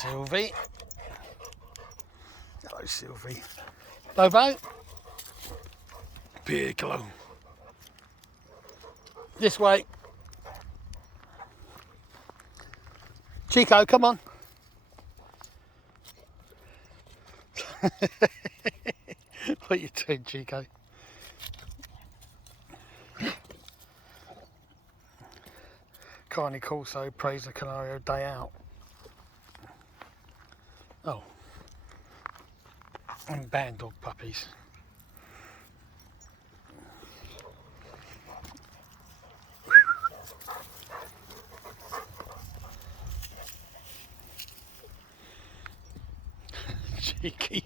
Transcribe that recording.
Sylvie. Hello, Sylvie. Bobo. Piccolo. This way. Chico, come on. What are you doing, Chico? Carney Corso praised the Canario day out. Oh. And band dog puppies. Cheeky.